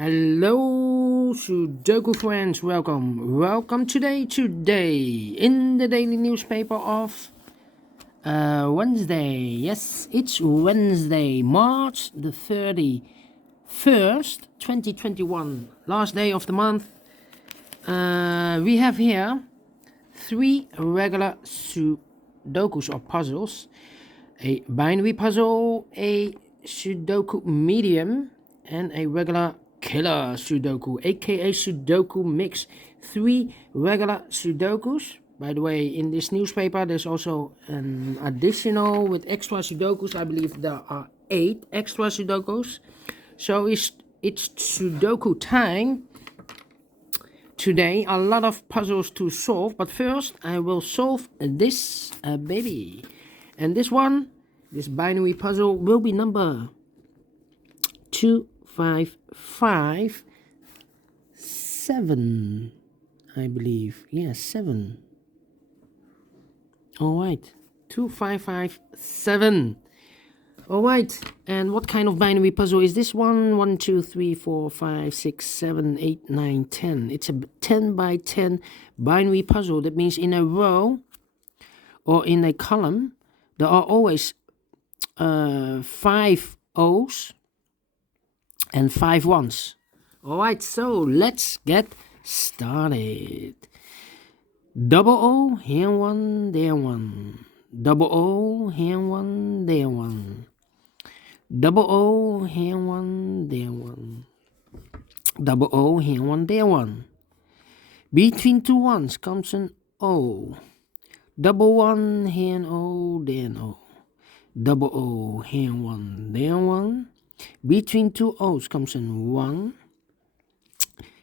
Hello, Sudoku friends. Welcome today in the daily newspaper of Wednesday. Yes, it's Wednesday, March the 31st, 2021, last day of the month. We have here 3 regular Sudokus or puzzles, a binary puzzle, a Sudoku Medium, and a regular killer Sudoku, aka Sudoku mix. 3 regular Sudokus. By the way, in this newspaper there's also an additional with extra Sudokus. I believe there are 8 extra Sudokus. So it's Sudoku time. Today a lot of puzzles to solve, but first I will solve this baby. And this binary puzzle will be number 2557, I believe. Yeah, 7. Alright, 2557. Alright, and what kind of binary puzzle is this one? 1, 2, 3, 4, 5, 6, 7, 8, 9, 10. It's a 10 by 10 binary puzzle. That means in a row or in a column there are always 5 O's and 5 ones. Alright, so let's get started. Double O, here 1, there 1. Double O, here 1, there 1. Double O, here 1, there 1. Double O, here 1, there 1. Between 2 ones comes an O. Double 1, here an O, there an O. Double O, here 1, there 1. Between 2 O's comes an 1.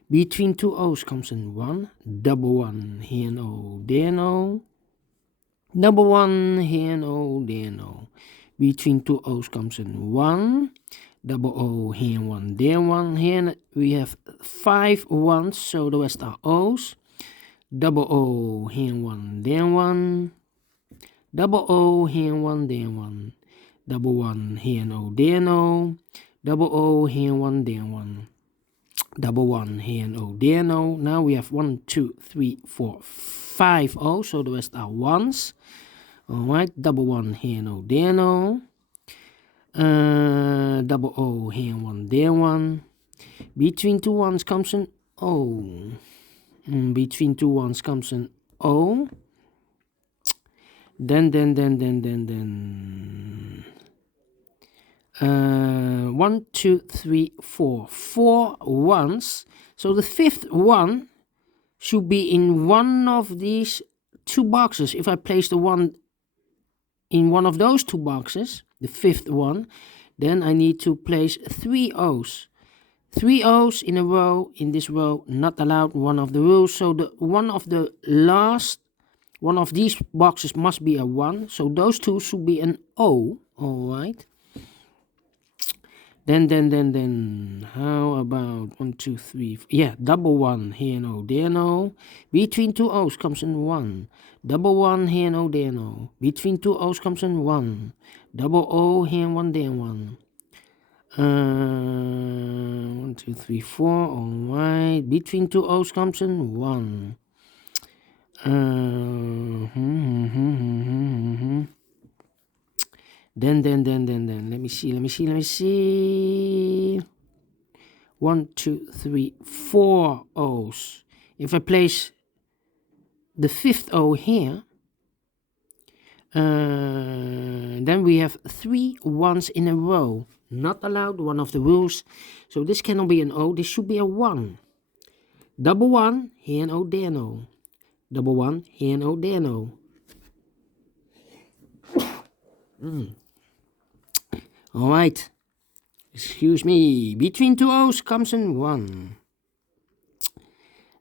Between 2 O's comes an 1. Double 1, here an O, there an O. Double 1, here an O, there an O. Between 2 O's comes an 1. Double O, here 1, there 1. Here we have 5 ones, so the rest are O's. Double O, here 1, there 1. Double O, here 1, there 1. Double 1, here an O, there an O. Double O, here 1, there 1. Double 1, here an O, there an O. Now we have 1, 2, 3, 4, 5 O's, so the rest are ones. Alright, double 1, here an O, there an O. Double O, here 1, there 1. Between 2 ones comes an O. Between 2 ones comes an O. Then 1, 2, 3, 4. 4 ones. So the 5th one should be in one of these 2 boxes. If I place the one in one of those 2 boxes, the 5th one, then I need to place 3 O's. 3 O's in a row, in this row, not allowed, one of the rules. So the one of the last one of these boxes must be a 1. So those 2 should be an O. Alright. Then how about 1, 2, 3, yeah, double 1, here an O, there an O. Between 2 O's comes an 1. Double 1, here an O, there an O. Between 2 O's comes an 1. Double O, here 1, there 1. 1, 2, 3, 4. Alright. Between 2 O's comes an 1. Then let me see. 1, 2, 3, 4 O's. If I place the 5th O here, then we have 3 ones in a row. Not allowed, one of the rules. So this cannot be an O, this should be a 1. Double 1, here an O, there an O. Double 1, here an O, there an O. Alright. Excuse me. Between 2 O's comes an 1.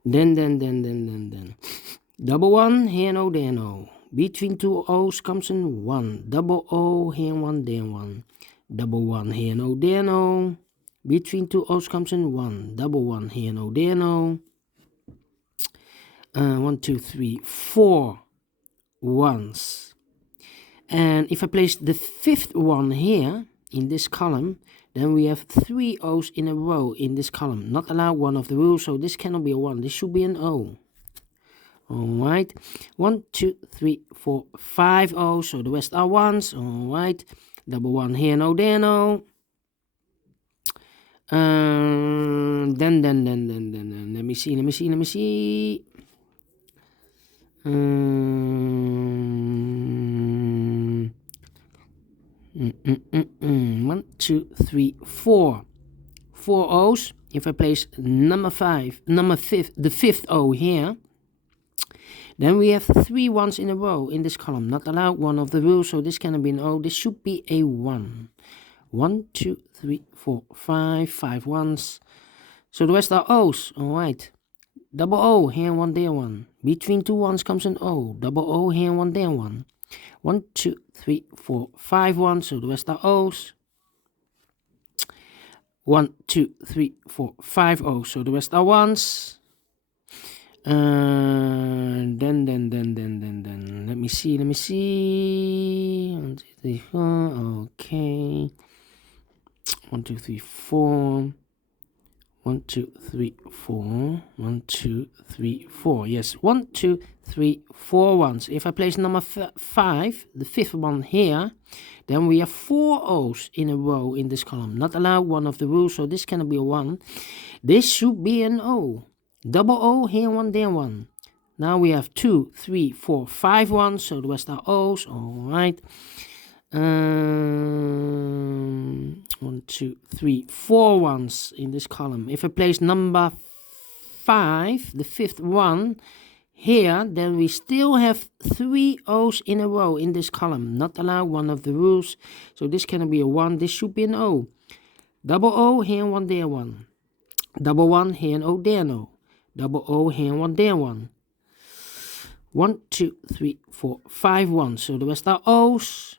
Then. Double 1, here an O, there an O. Between 2 O's comes an 1. Double O, here 1, there 1. Double 1, here an O, there an O. Between 2 O's comes an 1. Double 1, here an O, there an O. 1, 2, 3, 4 ones. And if I place the 5th one here in this column, then we have 3 O's in a row in this column. Not allowed, one of the rules, so this cannot be a 1. This should be an O. Alright, 1, 2, 3, 4, 5 O's, so the rest are 1s. Alright, double 1 here, no there, no. Then, let me see. One, two, three, 4. 4 O's. If I place the 5th O here, then we have 3 1s in a row in this column. Not allowed, one of the rules, so this cannot be an O. This should be a 1. 1, 2, 3, 4, 5. 5 1s. So the rest are O's. Alright. Double O here, 1 there, 1. Between 2 1s comes an O. Double O here, 1 there, 1. 1, 2, 3, 4, 5 1s. So the rest are O's. 1, 2, 3, 4, 5 O's. So the rest are 1s. Then, let me see. 1, 2, 3, 4. Okay. 1, 2, 3, 4. 1, 2, 3, 4. 1, 2, 3, 4. Yes, 1, 2, 3, 4 1s. If I place number 5, the 5th one here, then we have 4 O's in a row in this column. Not allowed, one of the rules, so this cannot be a 1. This should be an O. Double O here, 1 there, 1. Now we have 2, 3, 4, 5 1s, so the rest are O's. Alright. 1, 2, 3, 4 1s in this column. If I place number 5, the 5th one, here, then we still have 3 O's in a row in this column. Not allowed, one of the rules. So this cannot be a 1. This should be an O. Double O here, 1 there, 1. Double 1 here, and O there, no. Double O here, 1 there, 1. 1, 2, 3, 4, 5 1s. So the rest are O's.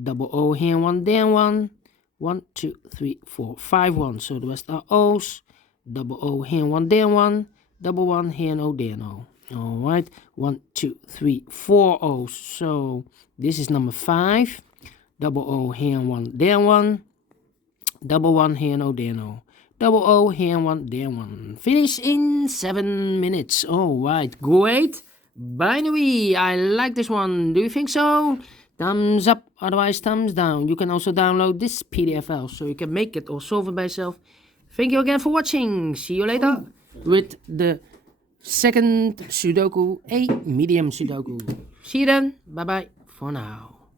Double O here, 1 there, 1. 1, 2, 3, 4, 5 1s. So the rest are O's. Double O here, 1 there, 1. Double 1 here, and O there, no. Alright. 1, 2, 3, 4 O's. So this is number 5. Double O here, 1 there, 1. Double 1 here, and O there, no. Double O here, 1 there, 1. Finish in 7 minutes. Alright, great. Binary, I like this one. Do you think so? Thumbs up, otherwise thumbs down. You can also download this PDF file so you can make it or solve it by yourself. Thank you again for watching. See you later with the second Sudoku, a medium Sudoku. See you then. Bye bye for now.